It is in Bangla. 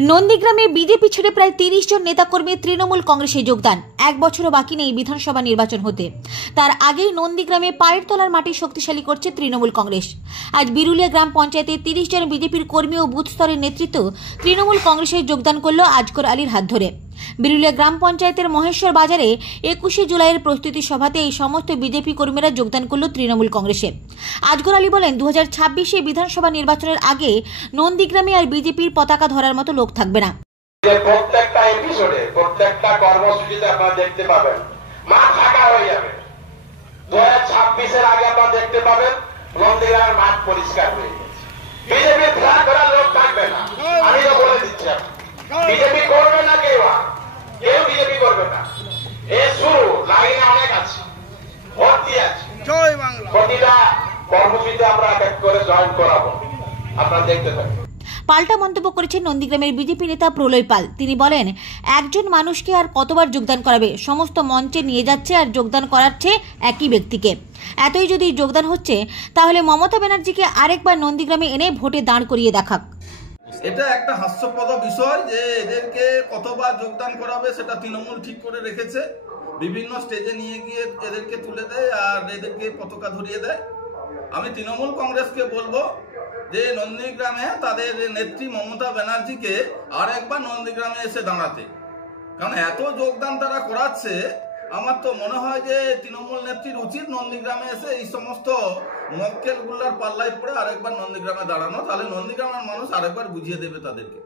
নন্দীগ্রামে বিজেপি ছেড়ে প্রায় ৩০ জন নেতাকর্মী তৃণমূল কংগ্রেসে যোগদান। এক বছরও বাকি নেই বিধানসভা নির্বাচন হতে, তার আগেই নন্দীগ্রামে পায়ের তলার মাটি শক্তিশালী করছে তৃণমূল কংগ্রেস। আজ বিরুলিয়া গ্রাম পঞ্চায়েতে ৩০ জন বিজেপির কর্মী ও বুথ স্তরের নেতৃত্ব তৃণমূল কংগ্রেসে যোগদান করল আজগর আলীর হাত ধরে। বিরুলিয়া গ্রাম পঞ্চায়েতের মহেশ্বর বাজারে ২১শে জুলাইয়ের প্রস্তুতি সভাতে এই সমস্ত বিজেপি কর্মীরা যোগদান করল তৃণমূল কংগ্রেসে। আজগর আলী বলেন, ২০২৬ বিধানসভা নির্বাচনের আগে নন্দীগ্রামে আর বিজেপির পতাকা ধরার মতো লোক থাকবে না। প্রত্যেকটা এপিসোডে, প্রত্যেকটা কর্মসূচিতে আপনারা দেখতে পাবেন মাঠ ফাঁকা হয়ে যাবে। ২০২৬-এর আগে আপনারা দেখতে পাবেন নন্দীগ্রামের মাঠ পরিষ্কার হয়ে গেছে। বিজেপি ফ্ল্যাগ ধরার লোক থাকবে না, আমি তো বলে দিচ্ছি। বিজেপি করবে না, কেউ বিজেপি করবে না। এ শুরু, লাইনে অনেক আছে, ভর্তি আছে। প্রতিটা কর্মসূচিতে আমরা এক এক করে জয়েন করাবো, আপনারা দেখতে থাকুন। পাল্টা মন্তব্য করেছেন নন্দীগ্রামের বিজেপি নেতা প্রলয় পাল। তিনি বলেন, একজন মানুষকে আর কতবার যোগদান করাবে, সমস্ত মঞ্চে নিয়ে যাচ্ছে আর যোগদান করাচ্ছে একই ব্যক্তিকে। এতই যদি যোগদান হচ্ছে, তাহলে মমতা ব্যানার্জিকে আরেকবার নন্দীগ্রামে এনে ভোটে দাঁড় করিয়ে দেখাক। এটা একটা হাস্যপ্রদ বিষয় যে এদেরকে কতবার যোগদান করাবে সেটা তৃণমূল ঠিক করে রেখেছে। বিভিন্ন স্টেজে নিয়ে গিয়ে এদেরকে তুলে দেয় আর এদেরকে পতাকা ধরিয়ে দেয়। আমি তৃণমূল কংগ্রেসকে বলবো যে নন্দীগ্রামে তাদের নেত্রী মমতা ব্যানার্জিকে আর একবার নন্দীগ্রামে এসে দাঁড়াতে, কারণ এত যোগদান তারা করাচ্ছে। আমার তো মনে হয় যে তৃণমূল নেত্রীর উচিত নন্দীগ্রামে এসে এই সমস্ত মক্কেলগুলার পাল্লায় পড়ে আরেকবার নন্দীগ্রামে দাঁড়ানো, তাহলে নন্দীগ্রামের মানুষ আরেকবার বুঝিয়ে দেবে তাদেরকে।